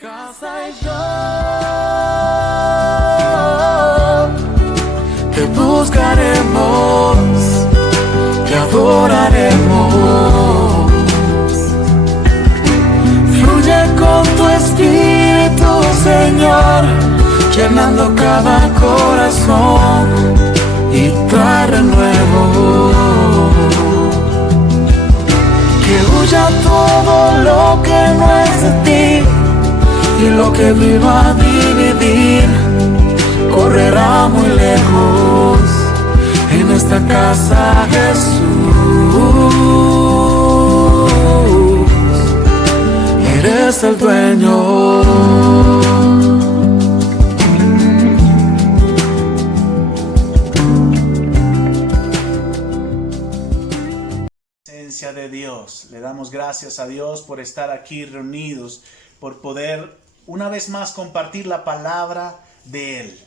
Casa y yo te buscaremos, te adoraremos. Fluye con tu espíritu, Señor, llenando cada corazón y trae renuevo. Que huya todo lo que no es de ti, y lo que vino a dividir correrá muy lejos. En esta casa, Jesús, eres el dueño. De Dios, le damos gracias a Dios por estar aquí reunidos, por poder una vez más compartir la palabra de Él.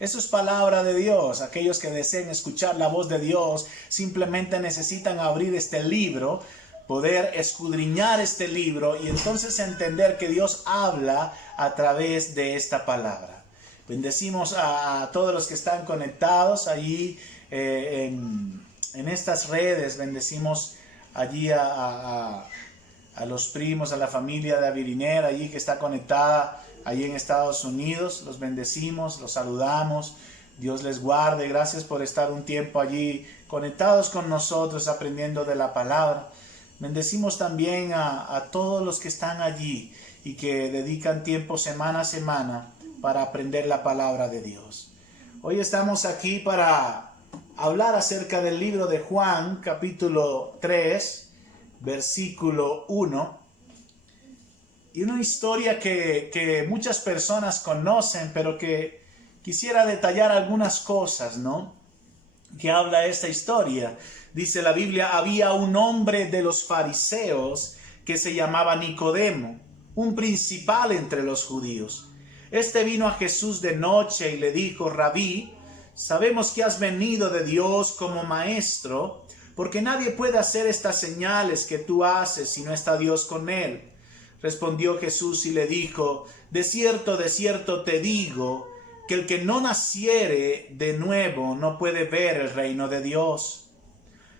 Eso es palabra de Dios. Aquellos que deseen escuchar la voz de Dios simplemente necesitan abrir este libro, poder escudriñar este libro y entonces entender que Dios habla a través de esta palabra. Bendecimos a todos los que están conectados allí en estas redes. Bendecimos allí a los primos, a la familia de Aviriner, allí que está conectada, allí en Estados Unidos. Los bendecimos, los saludamos. Dios les guarde. Gracias por estar un tiempo allí conectados con nosotros, aprendiendo de la palabra. Bendecimos también a todos los que están allí y que dedican tiempo semana a semana para aprender la palabra de Dios. Hoy estamos aquí para hablar acerca del libro de Juan, capítulo 3, versículo 1. Y una historia que muchas personas conocen, pero que quisiera detallar algunas cosas, ¿no? Que habla esta historia. Dice la Biblia: había un hombre de los fariseos que se llamaba Nicodemo, un principal entre los judíos. Este vino a Jesús de noche y le dijo: Rabí, sabemos que has venido de Dios como maestro, porque nadie puede hacer estas señales que tú haces si no está Dios con él. Respondió Jesús y le dijo: de cierto te digo, que el que no naciere de nuevo no puede ver el reino de Dios.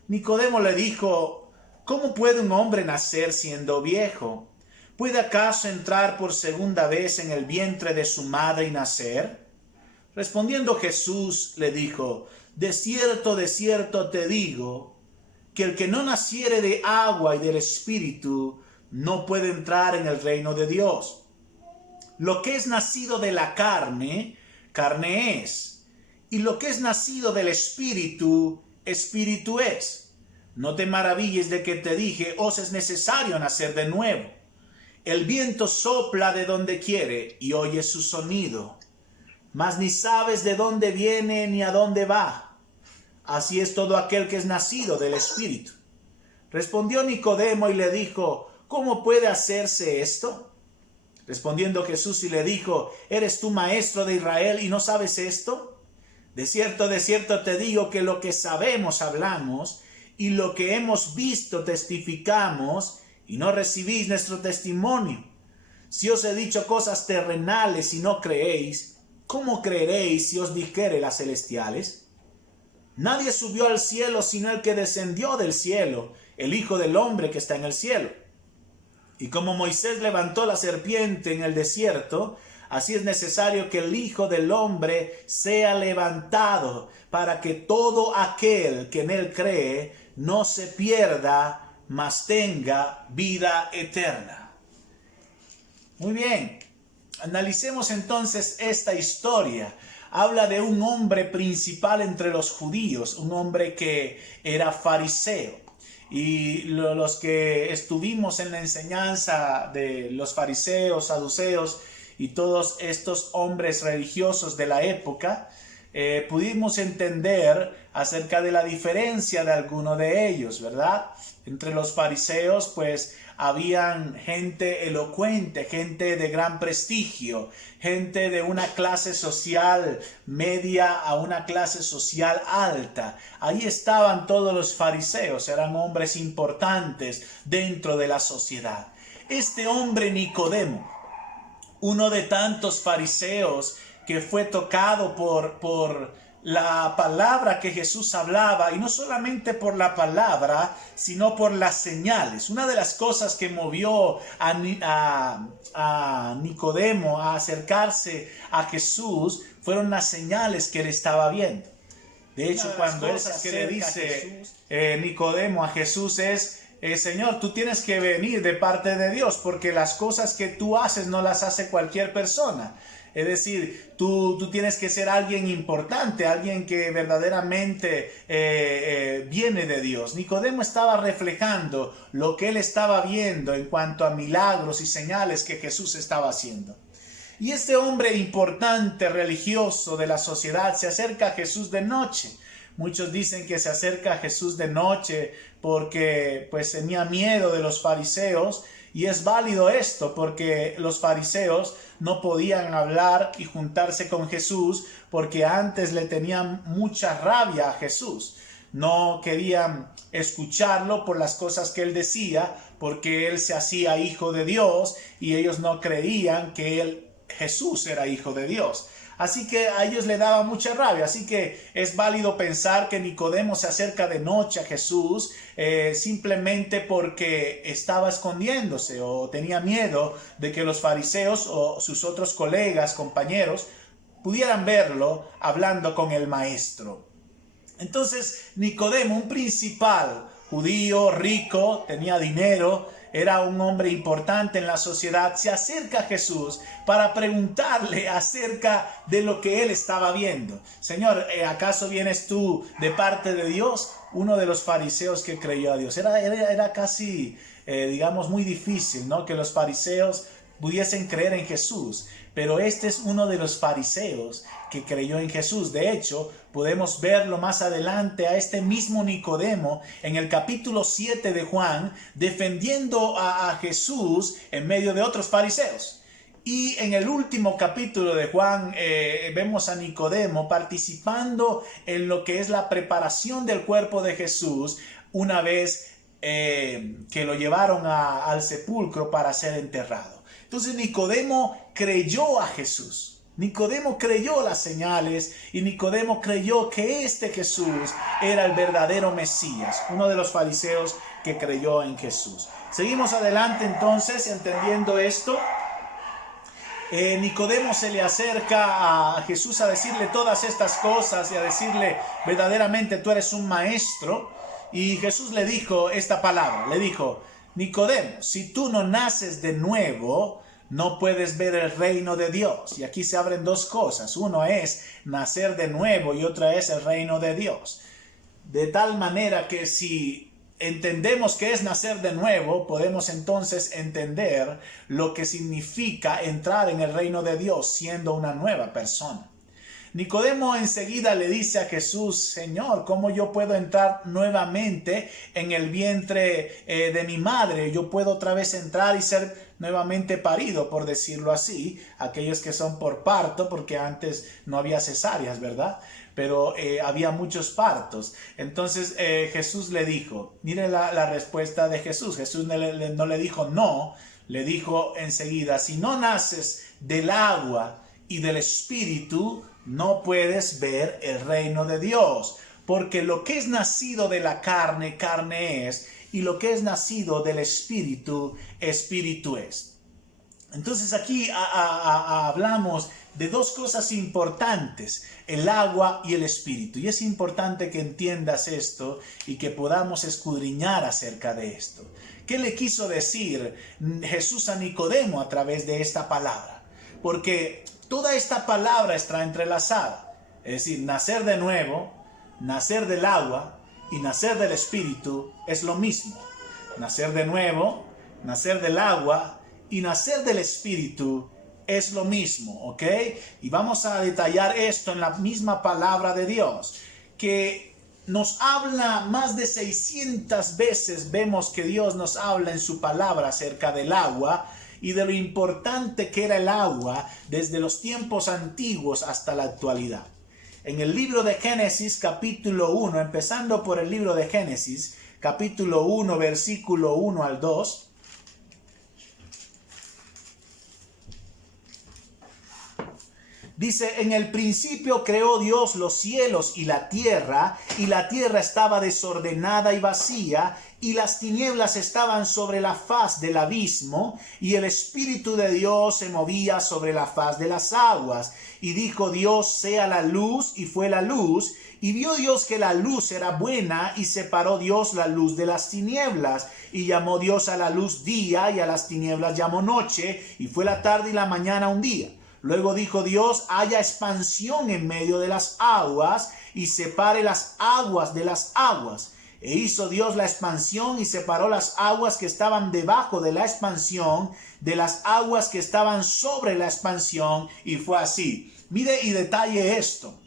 Nicodemo le dijo: ¿cómo puede un hombre nacer siendo viejo? ¿Puede acaso entrar por segunda vez en el vientre de su madre y nacer? Respondiendo Jesús le dijo: de cierto te digo, que el que no naciere de agua y del Espíritu no puede entrar en el reino de Dios. Lo que es nacido de la carne, carne es, y lo que es nacido del Espíritu, Espíritu es. No te maravilles de que te dije: os es necesario nacer de nuevo. El viento sopla de donde quiere y oyes su sonido, mas ni sabes de dónde viene ni a dónde va. Así es todo aquel que es nacido del Espíritu. Respondió Nicodemo y le dijo: ¿cómo puede hacerse esto? Respondiendo Jesús y le dijo: ¿eres tú maestro de Israel y no sabes esto? De cierto te digo que lo que sabemos hablamos, y lo que hemos visto testificamos, y no recibís nuestro testimonio. Si os he dicho cosas terrenales y no creéis, ¿cómo creeréis si os dijere las celestiales? Nadie subió al cielo sino el que descendió del cielo, el Hijo del Hombre que está en el cielo. Y como Moisés levantó la serpiente en el desierto, así es necesario que el Hijo del Hombre sea levantado, para que todo aquel que en él cree no se pierda, mas tenga vida eterna. Muy bien. Analicemos entonces esta historia. Habla de un hombre principal entre los judíos, un hombre que era fariseo. Y los que estuvimos en la enseñanza de los fariseos, saduceos y todos estos hombres religiosos de la época, pudimos entender acerca de la diferencia de alguno de ellos, ¿verdad? Entre los fariseos, pues, habían gente elocuente, gente de gran prestigio, gente de una clase social media a una clase social alta. Ahí estaban todos los fariseos, eran hombres importantes dentro de la sociedad. Este hombre Nicodemo uno de tantos fariseos que fue tocado por la palabra que Jesús hablaba, y no solamente por la palabra, sino por las señales. Una de las cosas que movió a Nicodemo a acercarse a Jesús fueron las señales que él estaba viendo. De hecho, cuando él que le dice Nicodemo a Jesús es: Señor, tú tienes que venir de parte de Dios, porque las cosas que tú haces no las hace cualquier persona. Es decir, tú tienes que ser alguien importante, alguien que verdaderamente viene de Dios. Nicodemo estaba reflejando lo que él estaba viendo en cuanto a milagros y señales que Jesús estaba haciendo. Y este hombre importante, religioso de la sociedad, se acerca a Jesús de noche. Muchos dicen que se acerca a Jesús de noche porque pues tenía miedo de los fariseos, y es válido esto porque los fariseos no podían hablar y juntarse con Jesús porque antes le tenían mucha rabia a Jesús. No querían escucharlo por las cosas que él decía, porque él se hacía hijo de Dios y ellos no creían que Jesús era hijo de Dios. Así que a ellos le daba mucha rabia. Así que es válido pensar que Nicodemo se acerca de noche a Jesús simplemente porque estaba escondiéndose o tenía miedo de que los fariseos o sus otros colegas, compañeros, pudieran verlo hablando con el maestro. Entonces Nicodemo, un principal judío, rico, tenía dinero, era un hombre importante en la sociedad, se acerca a Jesús para preguntarle acerca de lo que él estaba viendo. Señor, ¿acaso vienes tú de parte de Dios? Uno de los fariseos que creyó a Dios. Era casi, digamos, muy difícil, ¿no?, que los fariseos pudiesen creer en Jesús. Pero este es uno de los fariseos que creyó en Jesús. De hecho, podemos verlo más adelante a este mismo Nicodemo en el capítulo 7 de Juan, defendiendo a Jesús en medio de otros fariseos. Y en el último capítulo de Juan vemos a Nicodemo participando en lo que es la preparación del cuerpo de Jesús una vez que lo llevaron al sepulcro para ser enterrado. Entonces Nicodemo creyó a Jesús. Nicodemo creyó las señales y Nicodemo creyó que este Jesús era el verdadero Mesías, uno de los fariseos que creyó en Jesús. Seguimos adelante entonces, entendiendo esto. Nicodemo se le acerca a Jesús a decirle todas estas cosas y a decirle: verdaderamente tú eres un maestro. Y Jesús le dijo esta palabra, le dijo: Nicodemo, si tú no naces de nuevo, no puedes ver el reino de Dios. Y aquí se abren dos cosas. Uno es nacer de nuevo y otra es el reino de Dios. De tal manera que si entendemos que es nacer de nuevo, podemos entonces entender lo que significa entrar en el reino de Dios siendo una nueva persona. Nicodemo enseguida le dice a Jesús: Señor, ¿cómo yo puedo entrar nuevamente en el vientre de mi madre? Yo puedo otra vez entrar y ser nuevamente parido, por decirlo así. Aquellos que son por parto, porque antes no había cesáreas, ¿verdad? Pero había muchos partos. Entonces Jesús le dijo, mire la respuesta de Jesús. Jesús no le dijo no, le dijo enseguida: si no naces del agua y del Espíritu, no puedes ver el reino de Dios. Porque lo que es nacido de la carne, carne es, y lo que es nacido del Espíritu, Espíritu es. Entonces aquí hablamos de dos cosas importantes: el agua y el Espíritu. Y es importante que entiendas esto y que podamos escudriñar acerca de esto. ¿Qué le quiso decir Jesús a Nicodemo a través de esta palabra? Porque toda esta palabra está entrelazada. Es decir, nacer de nuevo, nacer del agua y nacer del Espíritu es lo mismo. Nacer de nuevo, nacer del agua y nacer del Espíritu es lo mismo, ¿ok? Y vamos a detallar esto en la misma palabra de Dios, que nos habla más de 600 veces. Vemos que Dios nos habla en su palabra acerca del agua y de lo importante que era el agua desde los tiempos antiguos hasta la actualidad. En el libro de Génesis, capítulo 1, empezando por el libro de Génesis, capítulo 1, versículo 1 al 2, Dice, en el principio creó Dios los cielos y la tierra estaba desordenada y vacía, y las tinieblas estaban sobre la faz del abismo, y el Espíritu de Dios se movía sobre la faz de las aguas. Y dijo Dios, sea la luz, y fue la luz. Y vio Dios que la luz era buena, y separó Dios la luz de las tinieblas. Y llamó Dios a la luz día, y a las tinieblas llamó noche, y fue la tarde y la mañana un día. Luego dijo Dios, haya expansión en medio de las aguas, y separe las aguas de las aguas. E hizo Dios la expansión, y separó las aguas que estaban debajo de la expansión de las aguas que estaban sobre la expansión, y fue así. Mire y detalle esto.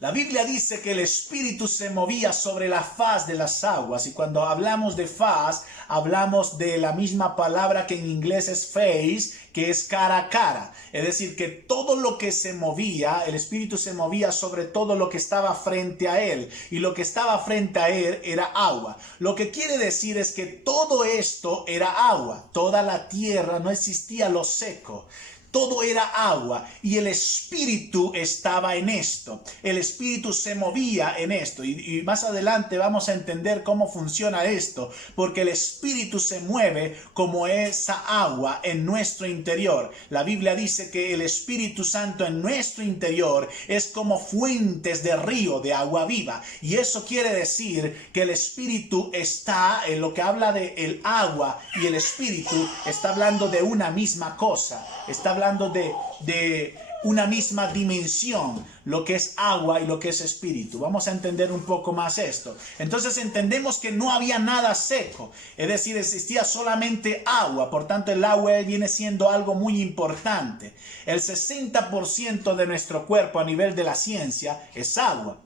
La Biblia dice que el Espíritu se movía sobre la faz de las aguas, y cuando hablamos de faz, hablamos de la misma palabra que en inglés es face, que es cara a cara. Es decir, que todo lo que se movía, el Espíritu se movía sobre todo lo que estaba frente a él, y lo que estaba frente a él era agua. Lo que quiere decir es que todo esto era agua, toda la tierra, no existía lo seco. Todo era agua, y el Espíritu estaba en esto. El Espíritu se movía en esto. Y más adelante vamos a entender cómo funciona esto. Porque el Espíritu se mueve como esa agua en nuestro interior. La Biblia dice que el Espíritu Santo en nuestro interior es como fuentes de río de agua viva. Y eso quiere decir que el Espíritu está, en lo que habla de el agua y el Espíritu, está hablando de una misma cosa. Está hablando de una misma dimensión, lo que es agua y lo que es espíritu. Vamos a entender un poco más esto. Entonces entendemos que no había nada seco, es decir, existía solamente agua. Por tanto, el agua viene siendo algo muy importante. El 60% de nuestro cuerpo a nivel de la ciencia es agua.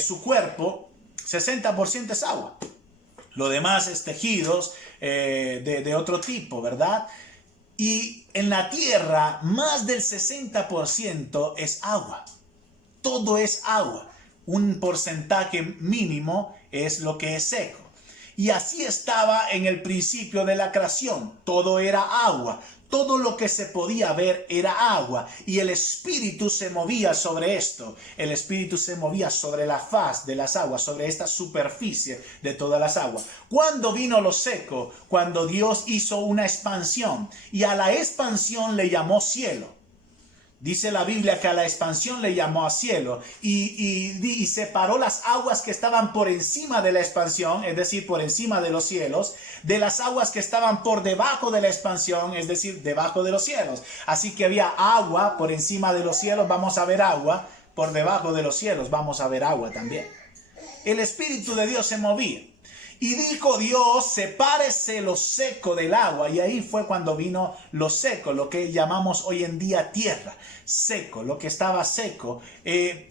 Su cuerpo, 60% es agua. Lo demás es tejidos de otro tipo, ¿verdad? Y en la tierra, más del 60% es agua. Todo es agua. Un porcentaje mínimo es lo que es seco. Y así estaba en el principio de la creación. Todo era agua. Todo lo que se podía ver era agua, y el Espíritu se movía sobre esto. El Espíritu se movía sobre la faz de las aguas, sobre esta superficie de todas las aguas. ¿Cuándo vino lo seco? Cuando Dios hizo una expansión, y a la expansión le llamó cielo. Dice la Biblia que a la expansión le llamó a cielo, y separó las aguas que estaban por encima de la expansión, es decir, por encima de los cielos, de las aguas que estaban por debajo de la expansión, es decir, debajo de los cielos. Así que había agua por encima de los cielos, vamos a ver agua. Por debajo de los cielos vamos a ver agua también. El Espíritu de Dios se movía. Y dijo Dios, sepárese lo seco del agua. Y ahí fue cuando vino lo seco, lo que llamamos hoy en día tierra. Seco, lo que estaba seco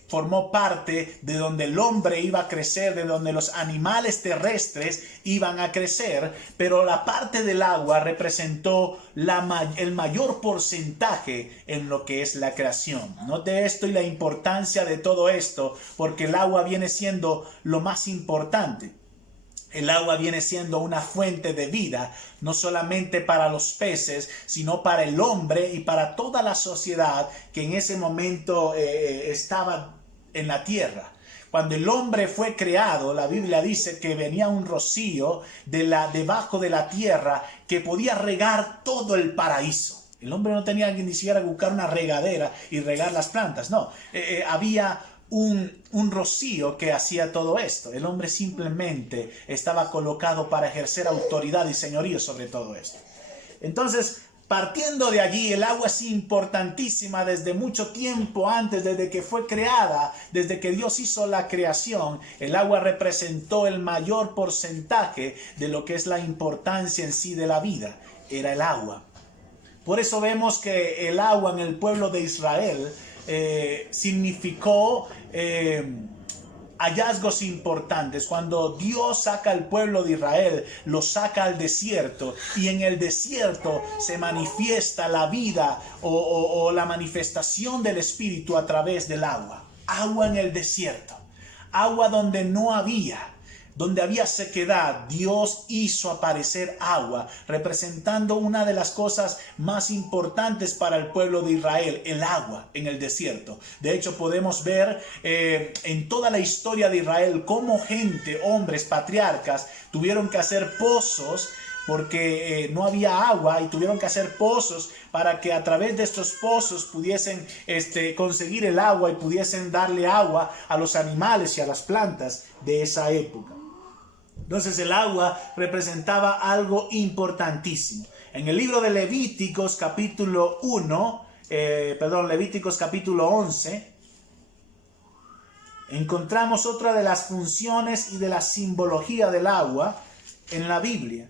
formó parte de donde el hombre iba a crecer, de donde los animales terrestres iban a crecer. Pero la parte del agua representó el mayor porcentaje en lo que es la creación. Note esto y la importancia de todo esto, porque el agua viene siendo lo más importante. El agua viene siendo una fuente de vida, no solamente para los peces, sino para el hombre y para toda la sociedad que en ese momento estaba en la tierra. Cuando el hombre fue creado, la Biblia dice que venía un rocío debajo de la tierra que podía regar todo el paraíso. El hombre no tenía que ni siquiera buscar una regadera y regar las plantas, no. Había un rocío que hacía todo esto. El hombre simplemente estaba colocado para ejercer autoridad y señorío sobre todo esto. Entonces, partiendo de allí, el agua es importantísima desde mucho tiempo antes, desde que fue creada, desde que Dios hizo la creación. El agua representó el mayor porcentaje de lo que es la importancia en sí de la vida. Era el agua. Por eso vemos que el agua en el pueblo de Israel significó hallazgos importantes. Cuando Dios saca al pueblo de Israel, lo saca al desierto, y en el desierto se manifiesta la vida o la manifestación del Espíritu a través del agua. Agua en el desierto, agua donde no había, donde había sequedad, Dios hizo aparecer agua, representando una de las cosas más importantes para el pueblo de Israel, el agua en el desierto. De hecho, podemos ver en toda la historia de Israel cómo gente, hombres, patriarcas, tuvieron que hacer pozos porque no había agua y tuvieron que hacer pozos para que a través de estos pozos pudiesen conseguir el agua y pudiesen darle agua a los animales y a las plantas de esa época. Entonces el agua representaba algo importantísimo. En el libro de Levíticos capítulo 11, encontramos otra de las funciones y de la simbología del agua en la Biblia.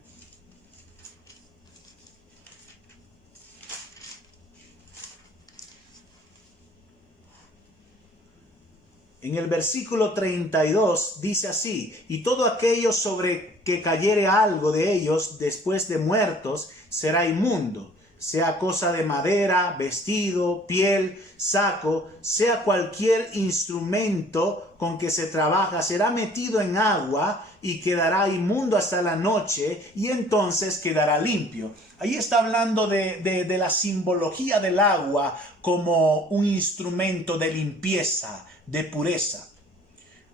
En el versículo 32 dice así: y todo aquello sobre que cayere algo de ellos después de muertos será inmundo, sea cosa de madera, vestido, piel, saco, sea cualquier instrumento con que se trabaja, será metido en agua y quedará inmundo hasta la noche, y entonces quedará limpio. Ahí está hablando de la simbología del agua como un instrumento de limpieza, de pureza.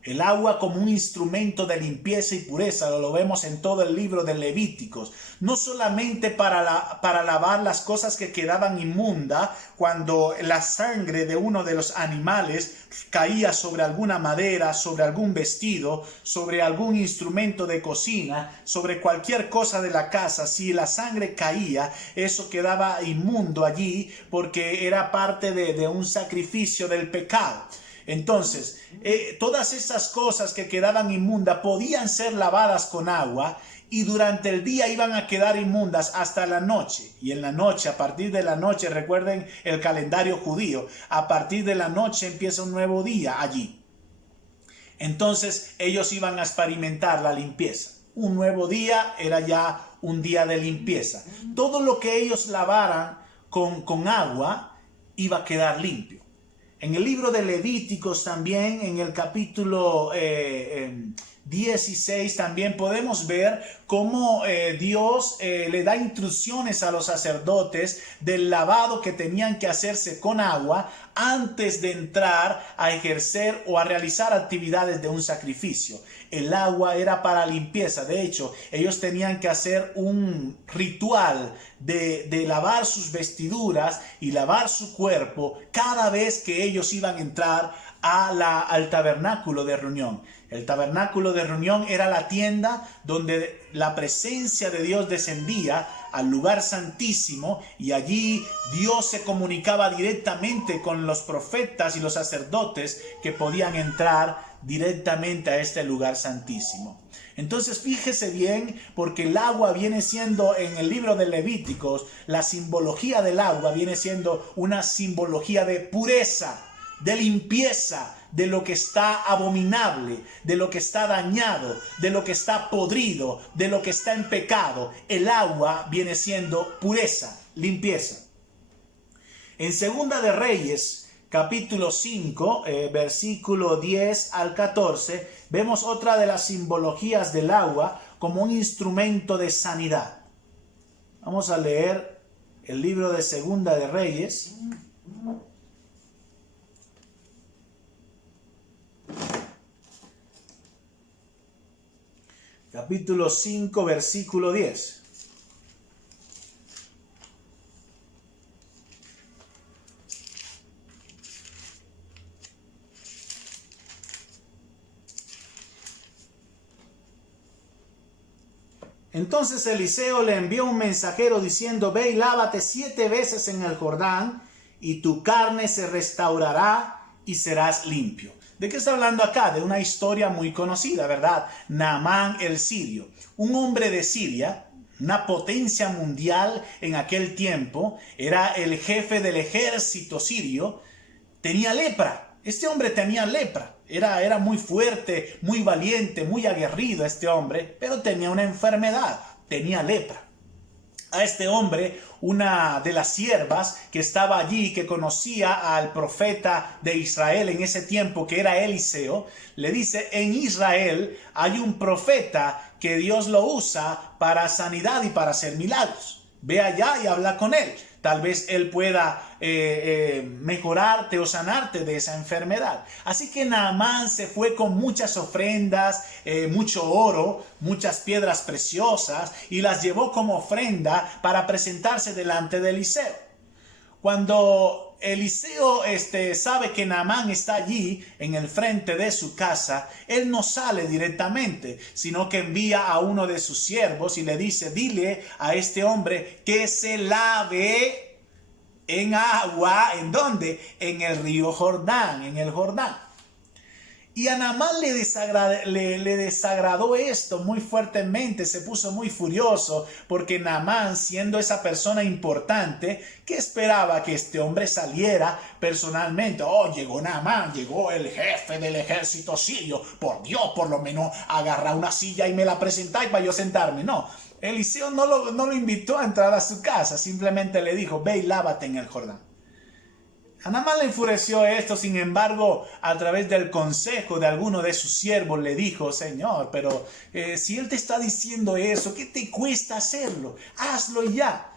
El agua como un instrumento de limpieza y pureza lo vemos en todo el libro de Levíticos. No solamente para lavar las cosas que quedaban inmundas cuando la sangre de uno de los animales caía sobre alguna madera, sobre algún vestido, sobre algún instrumento de cocina, sobre cualquier cosa de la casa. Si la sangre caía, eso quedaba inmundo allí porque era parte de un sacrificio del pecado. Entonces, todas esas cosas que quedaban inmundas podían ser lavadas con agua y durante el día iban a quedar inmundas hasta la noche. Y en la noche, a partir de la noche, recuerden el calendario judío, a partir de la noche empieza un nuevo día allí. Entonces, ellos iban a experimentar la limpieza. Un nuevo día era ya un día de limpieza. Todo lo que ellos lavaran con agua iba a quedar limpio. En el libro de Levíticos también, en el capítulo 16, también podemos ver cómo Dios le da instrucciones a los sacerdotes del lavado que tenían que hacerse con agua antes de entrar a ejercer o a realizar actividades de un sacrificio. El agua era para limpieza. De hecho, ellos tenían que hacer un ritual de lavar sus vestiduras y lavar su cuerpo cada vez que ellos iban a entrar al tabernáculo de reunión. El tabernáculo de reunión era la tienda donde la presencia de Dios descendía al lugar santísimo, y allí Dios se comunicaba directamente con los profetas y los sacerdotes que podían entrar directamente a este lugar santísimo. Entonces fíjese bien, porque el agua viene siendo, en el libro de Levíticos, la simbología del agua viene siendo una simbología de pureza, de limpieza, de lo que está abominable, de lo que está dañado, de lo que está podrido, de lo que está en pecado. El agua viene siendo pureza, limpieza. En Segunda de Reyes, capítulo 5, versículo 10 al 14, vemos otra de las simbologías del agua como un instrumento de sanidad. Vamos a leer el libro de Segunda de Reyes. Capítulo 5, versículo 10. Entonces Eliseo le envió un mensajero diciendo: ve y lávate 7 veces en el Jordán, y tu carne se restaurará y serás limpio. ¿De qué está hablando acá? De una historia muy conocida, ¿verdad? Naamán el sirio, un hombre de Siria, una potencia mundial en aquel tiempo, era el jefe del ejército sirio, tenía lepra. Este hombre tenía lepra, era muy fuerte, muy valiente, muy aguerrido este hombre, pero tenía una enfermedad, tenía lepra. a este hombre, una de las siervas que estaba allí, que conocía al profeta de Israel en ese tiempo, que era Eliseo, le dice: en Israel hay un profeta que Dios lo usa para sanidad y para hacer milagros. Ve allá y habla con él. Tal vez él pueda mejorarte o sanarte de esa enfermedad. Así que Naamán se fue con muchas ofrendas, mucho oro, muchas piedras preciosas, y las llevó como ofrenda para presentarse delante de Eliseo. Cuando Eliseo sabe que Naamán está allí en el frente de su casa, él no sale directamente, sino que envía a uno de sus siervos y le dice: dile a este hombre que se lave en agua. ¿En dónde? En el río Jordán, en el Jordán. Y a Naamán le desagradó esto muy fuertemente, se puso muy furioso, porque Naamán, siendo esa persona importante, ¿qué esperaba? Que este hombre saliera personalmente. Oh, llegó Naamán, llegó el jefe del ejército sirio. Por Dios, por lo menos agarra una silla y me la presentáis para yo sentarme. No, Eliseo no lo invitó a entrar a su casa, simplemente le dijo: ve y lávate en el Jordán. A Naamán le enfureció esto. Sin embargo, a través del consejo de alguno de sus siervos le dijo: Señor, pero si él te está diciendo eso, ¿qué te cuesta hacerlo? Hazlo ya.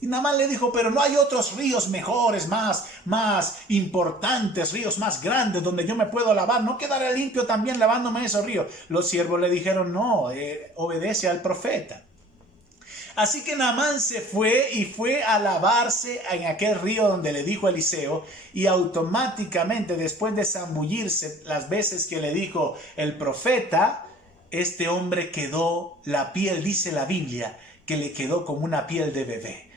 Y Naamán le dijo: pero no hay otros ríos mejores, más importantes, ríos más grandes donde yo me puedo lavar. ¿No quedaré limpio también lavándome en esos ríos? Los siervos le dijeron: no, obedece al profeta. Así que Naamán se fue y fue a lavarse en aquel río donde le dijo Eliseo, y automáticamente, después de zambullirse las veces que le dijo el profeta, este hombre quedó, la piel, dice la Biblia, que le quedó como una piel de bebé,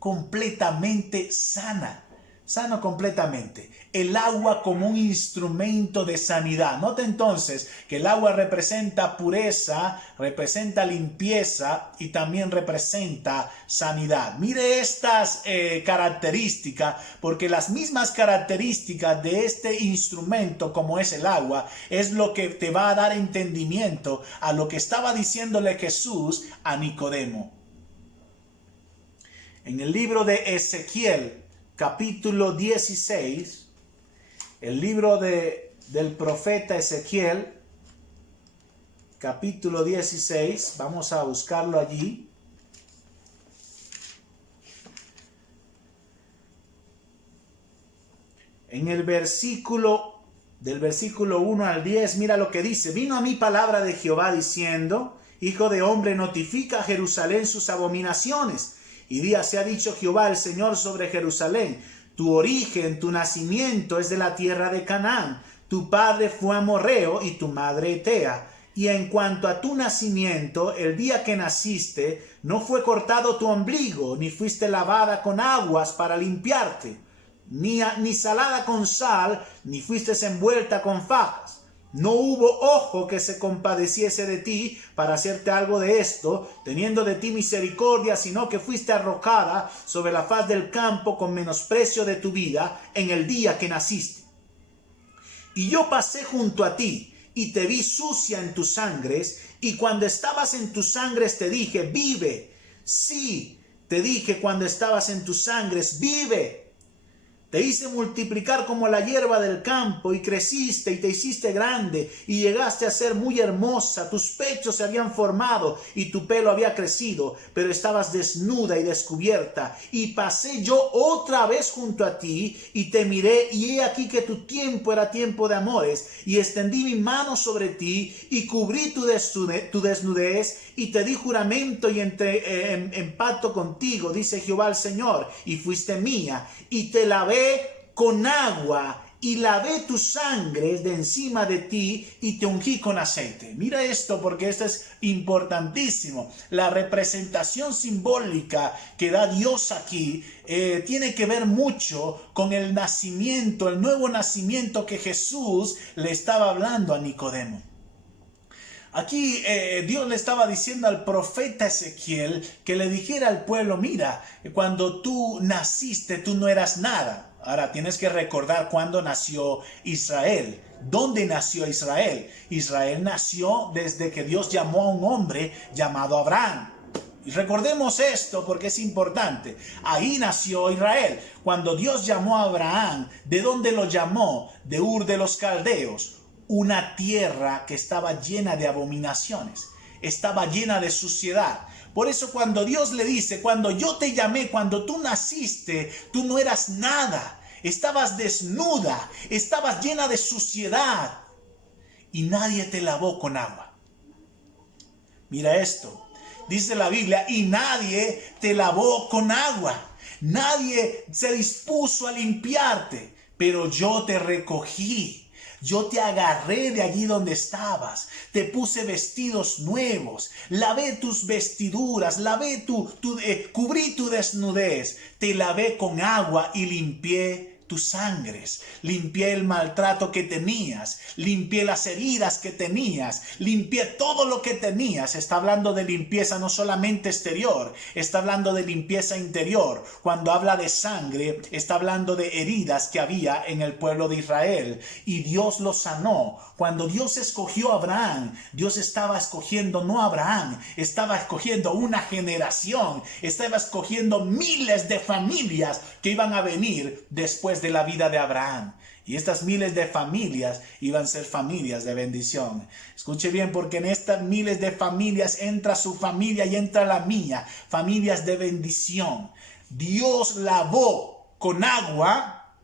completamente sana. Sano completamente. El agua como un instrumento de sanidad. Nota entonces que el agua representa pureza, representa limpieza y también representa sanidad. Mire estas características, porque las mismas características de este instrumento, como es el agua, es lo que te va a dar entendimiento a lo que estaba diciéndole Jesús a Nicodemo. En el libro de Ezequiel, capítulo 16, el libro del profeta Ezequiel, capítulo 16, vamos a buscarlo allí. En el versículo, del versículo 1 al 10, mira lo que dice: vino a mí palabra de Jehová diciendo: hijo de hombre, notifica a Jerusalén sus abominaciones. Y di: así ha dicho Jehová el Señor sobre Jerusalén: tu origen, tu nacimiento es de la tierra de Canaán. Tu padre fue amorreo y tu madre hetea. Y en cuanto a tu nacimiento, el día que naciste, no fue cortado tu ombligo, ni fuiste lavada con aguas para limpiarte, ni salada con sal, ni fuiste envuelta con fajas. No hubo ojo que se compadeciese de ti para hacerte algo de esto, teniendo de ti misericordia, sino que fuiste arrojada sobre la faz del campo con menosprecio de tu vida en el día que naciste. Y yo pasé junto a ti y te vi sucia en tus sangres, y cuando estabas en tus sangres te dije: vive. Sí, te dije cuando estabas en tus sangres: vive. Te hice multiplicar como la hierba del campo, y creciste y te hiciste grande, y llegaste a ser muy hermosa. Tus pechos se habían formado y tu pelo había crecido, pero estabas desnuda y descubierta. Y pasé yo otra vez junto a ti, y te miré, y he aquí que tu tiempo era tiempo de amores, y extendí mi mano sobre ti, y cubrí tu desnudez, y te di juramento y entré en pacto contigo, dice Jehová el Señor, y fuiste mía, y te lavé con agua, y lavé tus sangres de encima de ti, y te ungí con aceite. Mira esto, porque esto es importantísimo. La representación simbólica que da Dios aquí tiene que ver mucho con el nacimiento, el nuevo nacimiento que Jesús le estaba hablando a Nicodemo. Aquí Dios le estaba diciendo al profeta Ezequiel que le dijera al pueblo: mira, cuando tú naciste, tú no eras nada. Ahora tienes que recordar cuándo nació Israel. ¿Dónde nació Israel? Israel nació desde que Dios llamó a un hombre llamado Abraham. Y recordemos esto porque es importante. Ahí nació Israel. Cuando Dios llamó a Abraham, ¿de dónde lo llamó? De Ur de los Caldeos, una tierra que estaba llena de abominaciones, estaba llena de suciedad. Por eso cuando Dios le dice, cuando yo te llamé, cuando tú naciste, tú no eras nada, estabas desnuda, estabas llena de suciedad y nadie te lavó con agua. Mira esto, dice la Biblia, y nadie te lavó con agua, nadie se dispuso a limpiarte, pero yo te recogí. Yo te agarré de allí donde estabas, te puse vestidos nuevos, lavé tus vestiduras, cubrí tu desnudez, te lavé con agua y limpié tus sangres, limpié el maltrato que tenías, limpié las heridas que tenías, limpié todo lo que tenías. Está hablando de limpieza no solamente exterior, está hablando de limpieza interior. Cuando habla de sangre, está hablando de heridas que había en el pueblo de Israel y Dios los sanó. Cuando Dios escogió a Abraham, Dios estaba escogiendo no a Abraham, estaba escogiendo una generación, estaba escogiendo miles de familias que iban a venir después de la vida de Abraham. Y estas miles de familias iban a ser familias de bendición. Escuche bien, porque en estas miles de familias entra su familia y entra la mía, familias de bendición. Dios lavó con agua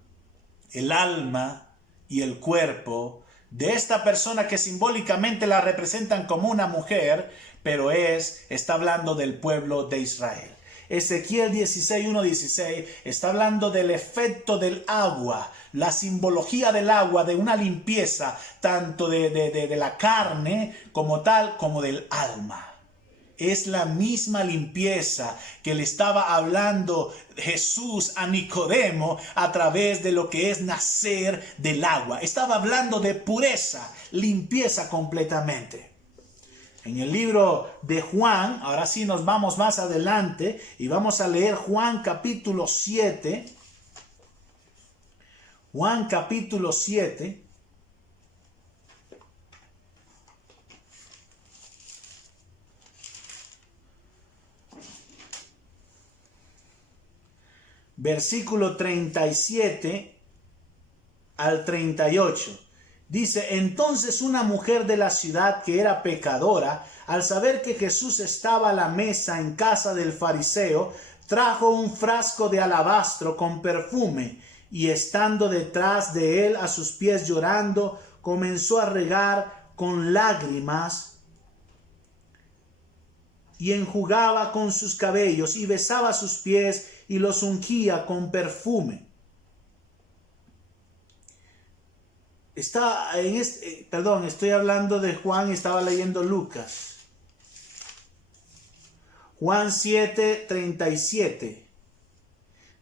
el alma y el cuerpo de esta persona que simbólicamente la representan como una mujer, pero está hablando del pueblo de Israel. Ezequiel 16:1-16 está hablando del efecto del agua, la simbología del agua, de una limpieza tanto de la carne como tal, como del alma. Es la misma limpieza que le estaba hablando Jesús a Nicodemo a través de lo que es nacer del agua. Estaba hablando de pureza, limpieza completamente. En el libro de Juan, ahora sí nos vamos más adelante y vamos a leer Juan capítulo 7. Juan capítulo 7. Versículo 37 al 38. Dice, entonces una mujer de la ciudad que era pecadora, al saber que Jesús estaba a la mesa en casa del fariseo, trajo un frasco de alabastro con perfume y estando detrás de él a sus pies llorando, comenzó a regar con lágrimas y enjugaba con sus cabellos y besaba sus pies y los ungía con perfume. Estoy hablando de Juan y estaba leyendo Lucas. Juan 7:37.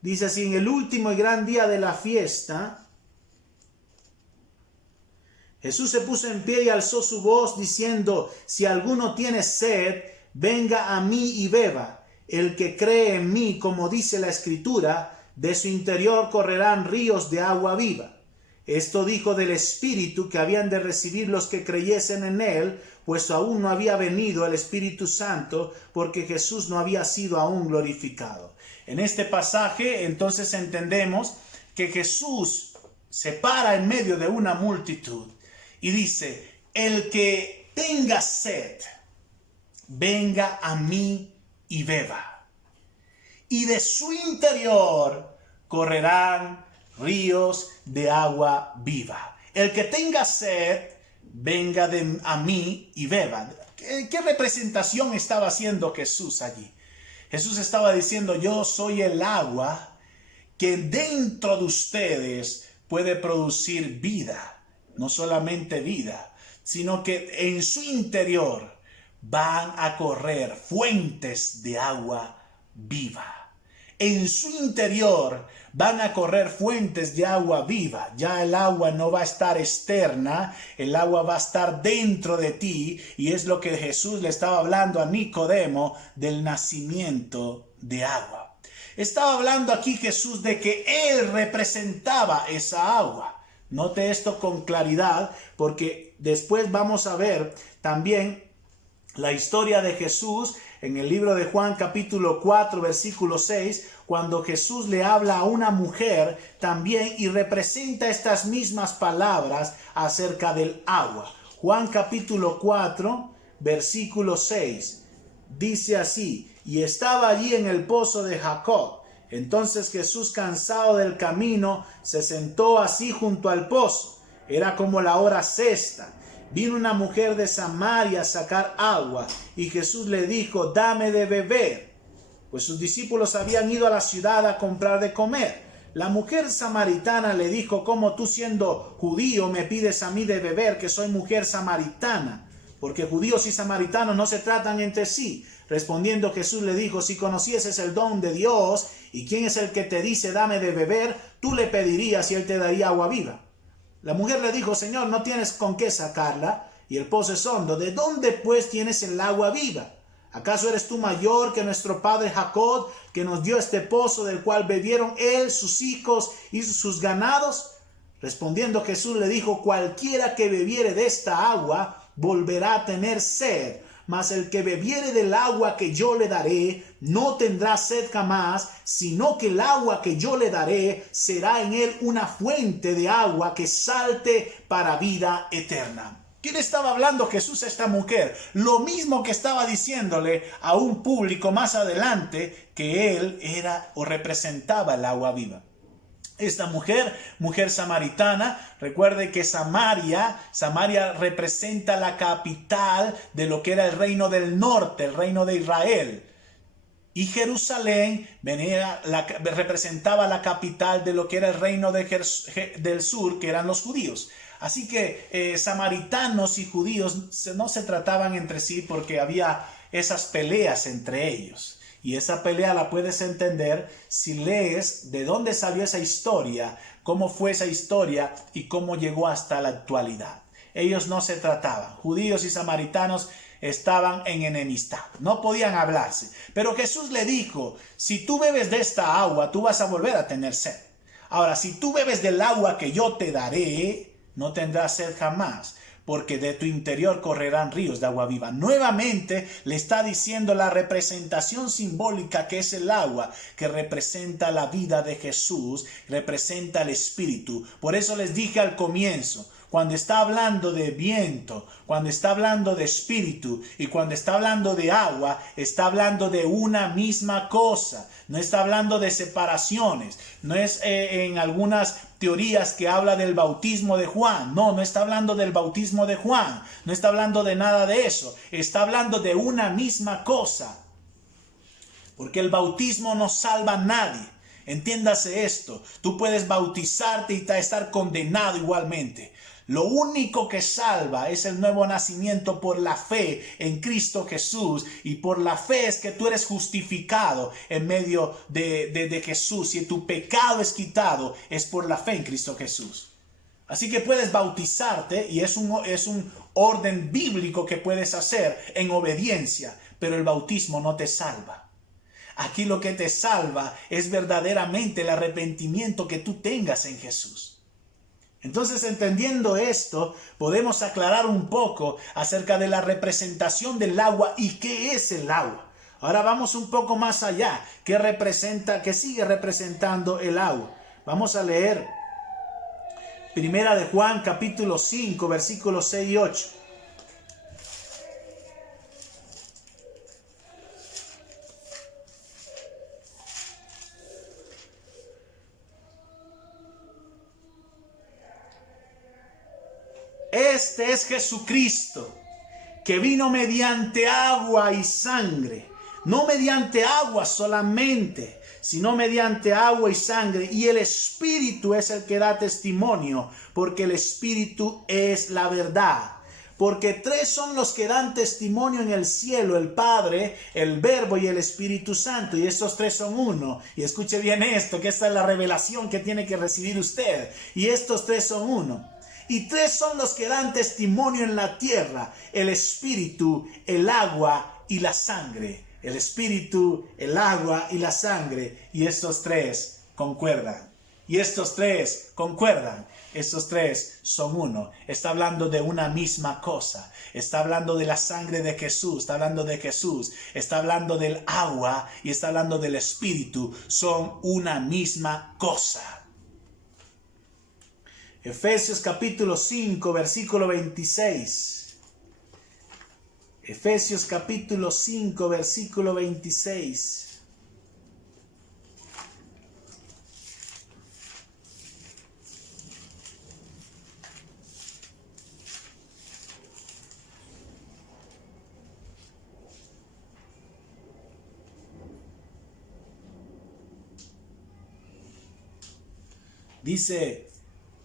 Dice así, en el último y gran día de la fiesta, Jesús se puso en pie y alzó su voz diciendo, si alguno tiene sed, venga a mí y beba. El que cree en mí, como dice la Escritura, de su interior correrán ríos de agua viva. Esto dijo del Espíritu que habían de recibir los que creyesen en él, pues aún no había venido el Espíritu Santo, porque Jesús no había sido aún glorificado. En este pasaje, entonces entendemos que Jesús se para en medio de una multitud y dice, el que tenga sed, venga a mí y beba. Y de su interior correrán ríos de agua viva. El que tenga sed, venga a mí y beba. ¿Qué representación estaba haciendo Jesús allí? Jesús estaba diciendo, yo soy el agua que dentro de ustedes puede producir vida. No solamente vida, sino que en su interior van a correr fuentes de agua viva. En su interior van a correr fuentes de agua viva. Ya el agua no va a estar externa, el agua va a estar dentro de ti. Y es lo que Jesús le estaba hablando a Nicodemo del nacimiento de agua. Estaba hablando aquí Jesús de que él representaba esa agua. Note esto con claridad, porque después vamos a ver también la historia de Jesús en el libro de Juan capítulo 4 versículo 6, cuando Jesús le habla a una mujer también y representa estas mismas palabras acerca del agua. Juan capítulo 4 versículo 6 dice así: y estaba allí en el pozo de Jacob. Entonces Jesús, cansado del camino, se sentó así junto al pozo. Era como la hora sexta. Vino una mujer de Samaria a sacar agua, y Jesús le dijo: dame de beber. Pues sus discípulos habían ido a la ciudad a comprar de comer. La mujer samaritana le dijo: ¿cómo tú, siendo judío, me pides a mí de beber, que soy mujer samaritana? Porque judíos y samaritanos no se tratan entre sí. Respondiendo Jesús le dijo: si conocieses el don de Dios, y quién es el que te dice dame de beber, tú le pedirías y él te daría agua viva. La mujer le dijo: Señor, no tienes con qué sacarla, y el pozo es hondo. ¿De dónde pues tienes el agua viva? ¿Acaso eres tú mayor que nuestro padre Jacob, que nos dio este pozo, del cual bebieron él, sus hijos y sus ganados? Respondiendo Jesús le dijo: cualquiera que bebiere de esta agua volverá a tener sed, mas el que bebiere del agua que yo le daré no tendrá sed jamás, sino que el agua que yo le daré será en él una fuente de agua que salte para vida eterna. ¿Quién estaba hablando Jesús a esta mujer? Lo mismo que estaba diciéndole a un público más adelante, que él era o representaba el agua viva. Esta mujer samaritana, recuerde que Samaria representa la capital de lo que era el reino del norte, el reino de Israel. Y Jerusalén representaba la capital de lo que era el reino del sur, que eran los judíos. Así que samaritanos y judíos no se trataban entre sí, porque había esas peleas entre ellos. Y esa pelea la puedes entender si lees de dónde salió esa historia, cómo fue esa historia y cómo llegó hasta la actualidad. Ellos no se trataban. Judíos y samaritanos estaban en enemistad, no podían hablarse. Pero Jesús le dijo: si tú bebes de esta agua, tú vas a volver a tener sed. Ahora, si tú bebes del agua que yo te daré, no tendrás sed jamás, porque de tu interior correrán ríos de agua viva. Nuevamente le está diciendo la representación simbólica que es el agua, que representa la vida de Jesús, representa el Espíritu. Por eso les dije al comienzo, cuando está hablando de viento, cuando está hablando de espíritu y cuando está hablando de agua, está hablando de una misma cosa. No está hablando de separaciones. No es en algunas teorías que habla del bautismo de Juan. No está hablando del bautismo de Juan. No está hablando de nada de eso. Está hablando de una misma cosa. Porque el bautismo no salva a nadie. Entiéndase esto. Tú puedes bautizarte y estar condenado igualmente. Lo único que salva es el nuevo nacimiento por la fe en Cristo Jesús, y por la fe es que tú eres justificado en medio de Jesús, y tu pecado es quitado es por la fe en Cristo Jesús. Así que puedes bautizarte y es un orden bíblico que puedes hacer en obediencia, pero el bautismo no te salva. Aquí lo que te salva es verdaderamente el arrepentimiento que tú tengas en Jesús. Entonces, entendiendo esto, podemos aclarar un poco acerca de la representación del agua y qué es el agua. Ahora vamos un poco más allá. ¿Qué sigue representando el agua? Vamos a leer Primera de Juan, capítulo 5, versículos 6 y 8. Este es Jesucristo, que vino mediante agua y sangre, no mediante agua solamente, sino mediante agua y sangre, y el Espíritu es el que da testimonio, porque el Espíritu es la verdad. Porque tres son los que dan testimonio en el cielo: el Padre, el Verbo y el Espíritu Santo. Y estos tres son uno. Y escuche bien esto, que esta es la revelación que tiene que recibir usted. Y estos tres son uno. Y tres son los que dan testimonio en la tierra: el Espíritu, el agua y la sangre. El Espíritu, el agua y la sangre. Y estos tres concuerdan. Y estos tres concuerdan. Estos tres son uno. Está hablando de una misma cosa. Está hablando de la sangre de Jesús. Está hablando de Jesús. Está hablando del agua y está hablando del Espíritu. Son una misma cosa. Efesios capítulo 5, versículo 26. Efesios capítulo 5, versículo 26. Dice,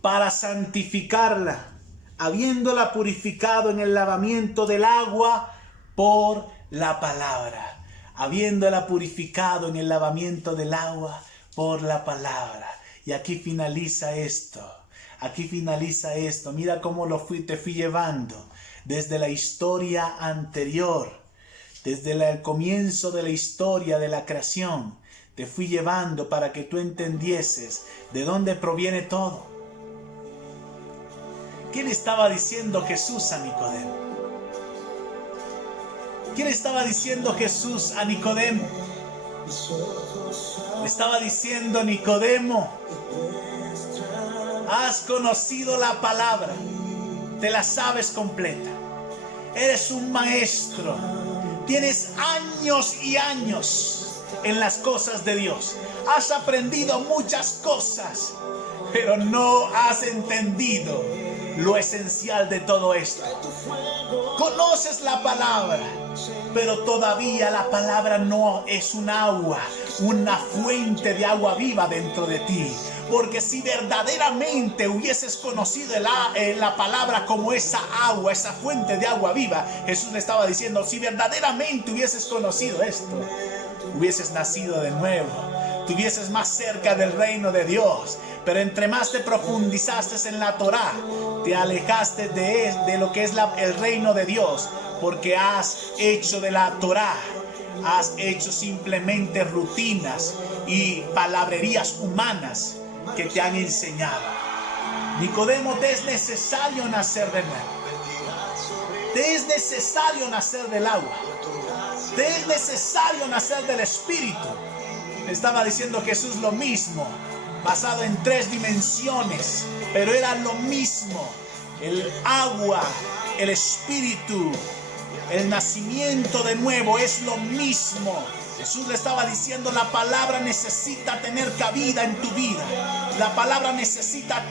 para santificarla, habiéndola purificado en el lavamiento del agua por la palabra. Habiéndola purificado en el lavamiento del agua por la palabra. Y aquí finaliza esto. Aquí finaliza esto. Mira cómo te fui llevando desde la historia anterior. Desde el comienzo de la historia de la creación. Te fui llevando para que tú entendieses de dónde proviene todo. ¿Qué le estaba diciendo Jesús a Nicodemo? ¿Qué le estaba diciendo Jesús a Nicodemo? Le estaba diciendo, Nicodemo, has conocido la palabra, te la sabes completa. Eres un maestro, tienes años y años en las cosas de Dios. Has aprendido muchas cosas, pero no has entendido lo esencial de todo esto. Conoces la palabra, pero todavía la palabra no es un agua, una fuente de agua viva dentro de ti. Porque si verdaderamente hubieses conocido la palabra como esa agua, esa fuente de agua viva, Jesús le estaba diciendo, si verdaderamente hubieses conocido esto, hubieses nacido de nuevo, estuvieses más cerca del reino de Dios. Pero entre más te profundizaste en la Torá, te alejaste de lo que es el reino de Dios, porque has hecho de la Torá, has hecho simplemente rutinas y palabrerías humanas que te han enseñado. Nicodemo, te es necesario nacer de nuevo. Te es necesario nacer del agua. Te es necesario nacer del Espíritu. Estaba diciendo Jesús lo mismo, basado en 3 dimensiones, pero era lo mismo. El agua, el Espíritu, el nacimiento de nuevo es lo mismo. Jesús le estaba diciendo, la palabra necesita tener cabida en tu vida. La palabra necesita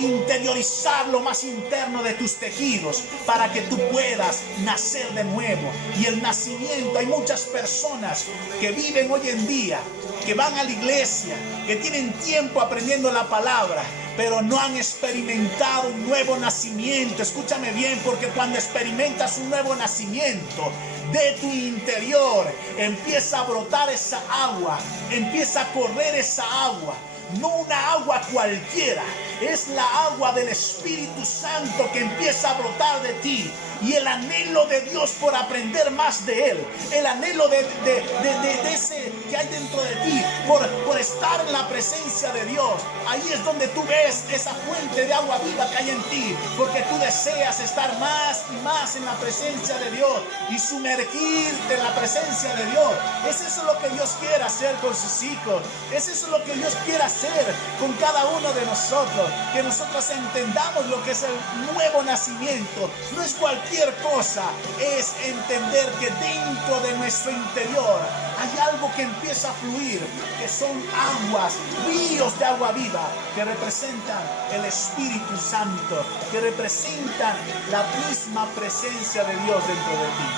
interiorizar lo más interno de tus tejidos para que tú puedas nacer de nuevo. Y el nacimiento, hay muchas personas que viven hoy en día, que van a la iglesia, que tienen tiempo aprendiendo la palabra, pero no han experimentado un nuevo nacimiento. Escúchame bien, porque cuando experimentas un nuevo nacimiento, de tu interior empieza a brotar esa agua, empieza a correr esa agua. No una agua cualquiera, es la agua del Espíritu Santo que empieza a brotar de ti. Y el anhelo de Dios por aprender más de Él, el anhelo de ese que hay dentro de ti, por estar en la presencia de Dios. Ahí es donde tú ves esa fuente de agua viva que hay en ti, porque tú deseas estar más y más en la presencia de Dios y sumergirte en la presencia de Dios. Es eso lo que Dios quiere hacer con sus hijos. Es eso lo que Dios quiere hacer con cada uno de nosotros. Que nosotros entendamos lo que es el nuevo nacimiento. No es cualquier cosa, es entender que dentro de nuestro interior hay algo que empieza a fluir, que son aguas, ríos de agua viva, que representan el Espíritu Santo, que representan la misma presencia de Dios dentro de ti.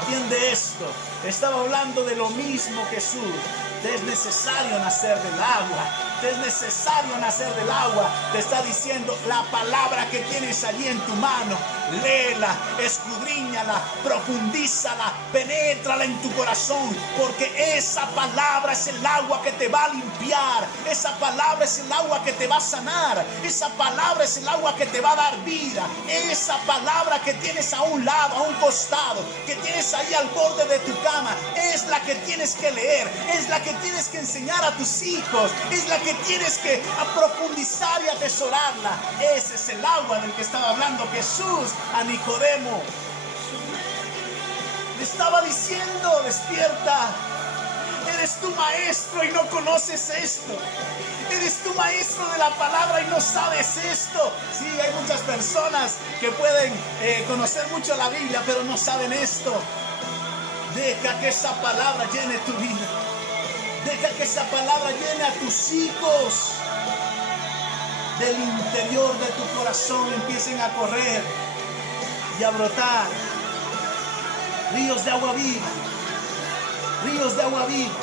¿Entiende esto? Estaba hablando de lo mismo Jesús. Te es necesario nacer del agua. Te es necesario nacer del agua. Te está diciendo la palabra que tienes allí en tu mano. léela, escudriñala, profundízala, penétrala en tu corazón, porque esa palabra es el agua que te va a limpiar, esa palabra es el agua que te va a sanar, esa palabra es el agua que te va a dar vida, esa palabra que tienes a un lado, a un costado, que tienes ahí al borde de tu cama, es la que tienes que leer, es la que tienes que enseñar a tus hijos, es la que tienes que profundizar y atesorarla. Ese es el agua del que estaba hablando Jesús a Nicodemo. Le estaba diciendo: despierta, eres tu maestro y no conoces esto. Eres tu maestro de la palabra y no sabes esto. Sí, hay muchas personas que pueden conocer mucho la Biblia, pero no saben esto. Deja que esa palabra llene tu vida. Deja que esa palabra llene a tus hijos. Del interior de tu corazón empiecen a correr y a brotar ríos de agua viva. Ríos de agua viva.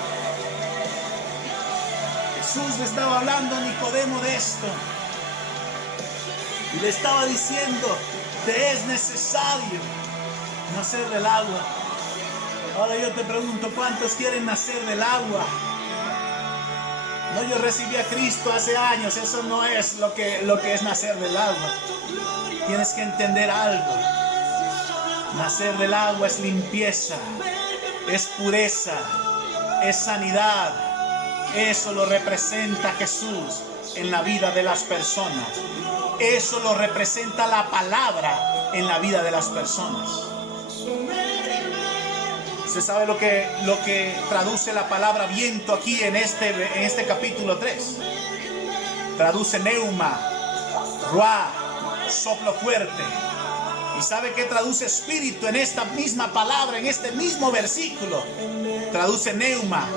Jesús le estaba hablando a Nicodemo de esto. Y le estaba diciendo: te es necesario nacer del agua. Ahora yo te pregunto, ¿cuántos quieren nacer del agua? No, yo recibí a Cristo hace años. Eso no es lo que es nacer del agua. Tienes que entender algo. Nacer del agua es limpieza, es pureza, es sanidad. Eso lo representa Jesús en la vida de las personas. Eso lo representa la palabra en la vida de las personas. ¿Usted sabe lo que traduce la palabra viento aquí en este capítulo 3? Traduce neuma, ruah, soplo fuerte. ¿Y sabe qué traduce espíritu en esta misma palabra, en este mismo versículo? Traduce neuma,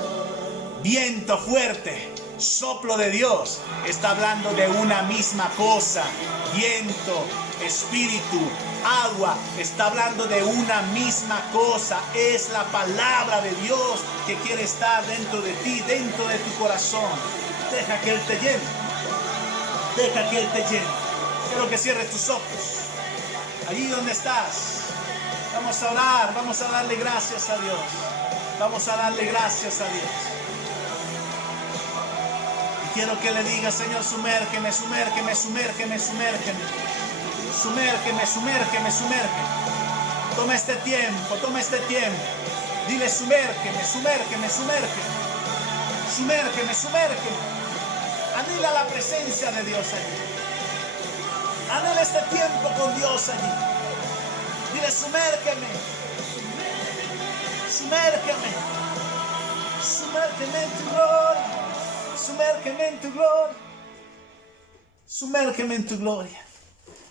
viento fuerte, soplo de Dios. Está hablando de una misma cosa. Viento, espíritu, agua, está hablando de una misma cosa. Es la palabra de Dios que quiere estar dentro de ti, dentro de tu corazón. Deja que Él te llene. Deja que Él te llene. Quiero que cierres tus ojos. Allí donde estás, vamos a orar, vamos a darle gracias a Dios. Vamos a darle gracias a Dios. Y quiero que le diga: Señor, sumérgeme, sumérgeme, sumérgeme, sumérgeme. Sumérgeme, sumérgeme, sumérgeme. Toma este tiempo, toma este tiempo. Dile: sumérgeme, sumérgeme, sumérgeme. Sumérgeme, sumérgeme. Anhela la presencia de Dios allí. Anhela este tiempo con Dios allí. Dile: sumérgeme. Sumérgeme. Sumérgeme en tu gloria. Sumérgeme en tu gloria. Sumérgeme en tu gloria.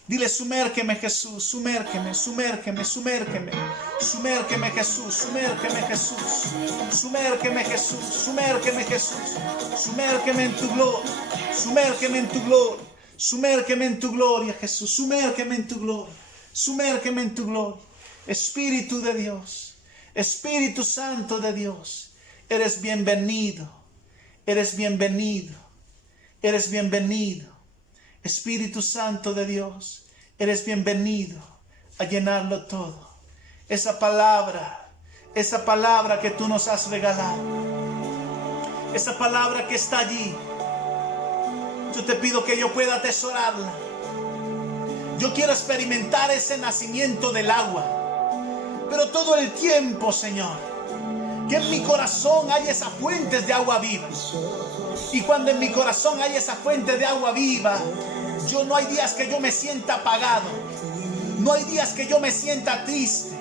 Dile: sumérgeme, Jesús, sumérgeme, sumérgeme, sumérgeme. Sumérgeme, Jesús, sumérgeme, Jesús. Sumérgeme, Jesús, sumérgeme, Jesús. Sumérgeme en tu gloria. Sumérgeme en tu gloria. Sumérgeme en tu gloria, Jesús. Sumérgeme en tu gloria. Sumérgeme en tu gloria. Espíritu de Dios. Espíritu Santo de Dios. Eres bienvenido. Eres bienvenido. Eres bienvenido. Espíritu Santo de Dios, eres bienvenido a llenarlo todo. Esa palabra que tú nos has regalado, esa palabra que está allí, yo te pido que yo pueda atesorarla. Yo quiero experimentar ese nacimiento del agua, pero todo el tiempo, Señor, que en mi corazón haya esas fuentes de agua viva. Y cuando en mi corazón hay esa fuente de agua viva, no hay días que yo me sienta apagado. No hay días que yo me sienta triste.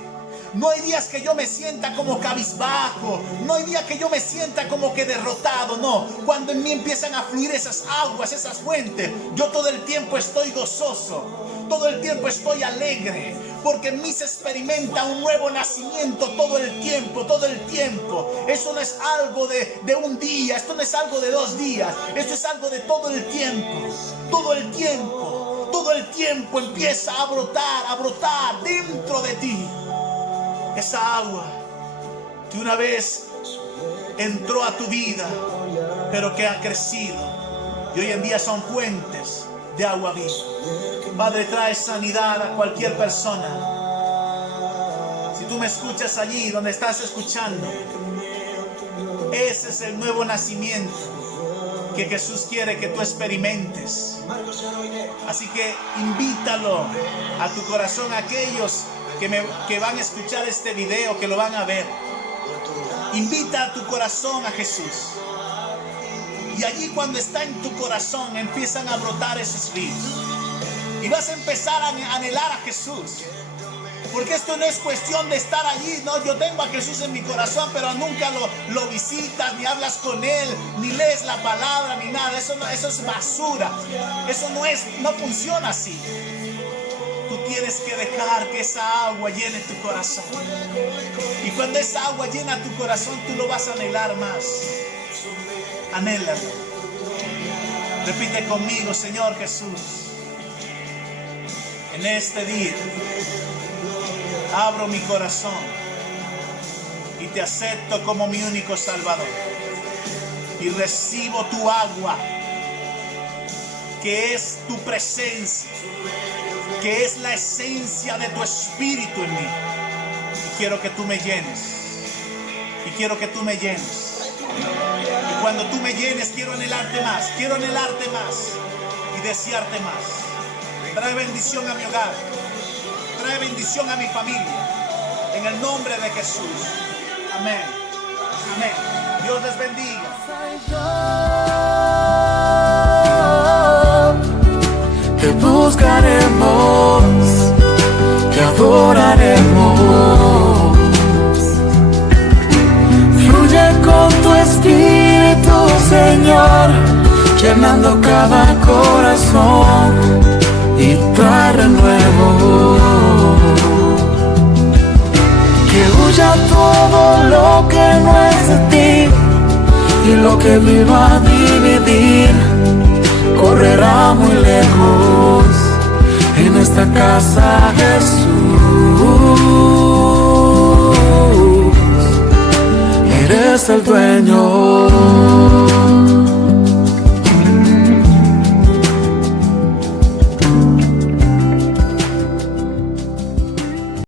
No hay días que yo me sienta como cabizbajo. No hay días que yo me sienta como que derrotado. No, cuando en mí empiezan a fluir esas aguas, esas fuentes, yo todo el tiempo estoy gozoso. Todo el tiempo estoy alegre, porque en mí se experimenta un nuevo nacimiento todo el tiempo, todo el tiempo. Eso no es algo de un día, esto no es algo de 2 días, esto es algo de todo el tiempo. Todo el tiempo, todo el tiempo empieza a brotar dentro de ti. Esa agua que una vez entró a tu vida, pero que ha crecido y hoy en día son fuentes de agua viva. Padre, trae sanidad a cualquier persona. Si tú me escuchas allí donde estás escuchando, ese es el nuevo nacimiento que Jesús quiere que tú experimentes. Así que invítalo a tu corazón, a aquellos que van a escuchar este video, que lo van a ver. Invita a tu corazón a Jesús. Y allí, cuando está en tu corazón, empiezan a brotar esos ríos. Y vas a empezar a anhelar a Jesús. Porque esto no es cuestión de estar allí. No, yo tengo a Jesús en mi corazón, pero nunca lo visitas, ni hablas con Él, ni lees la palabra, ni nada. Eso es basura. Eso no funciona así. Tú tienes que dejar que esa agua llene tu corazón. Y cuando esa agua llena tu corazón, tú lo vas a anhelar más. Anhélalo. Repite conmigo: Señor Jesús, en este día abro mi corazón y te acepto como mi único Salvador. Y recibo tu agua, que es tu presencia, que es la esencia de tu Espíritu en mí. Y quiero que tú me llenes. Y quiero que tú me llenes. Y cuando tú me llenes, quiero anhelarte más y desearte más. Trae bendición a mi hogar, trae bendición a mi familia, en el nombre de Jesús. Amén. Amén. Dios les bendiga. Te buscaremos, te adoraremos. Fluye con tu Espíritu, Señor, llenando cada corazón y trae renuevo. Que huya todo lo que no es de ti, y lo que vino a dividir correrá muy lejos. En esta casa, Jesús, eres el dueño.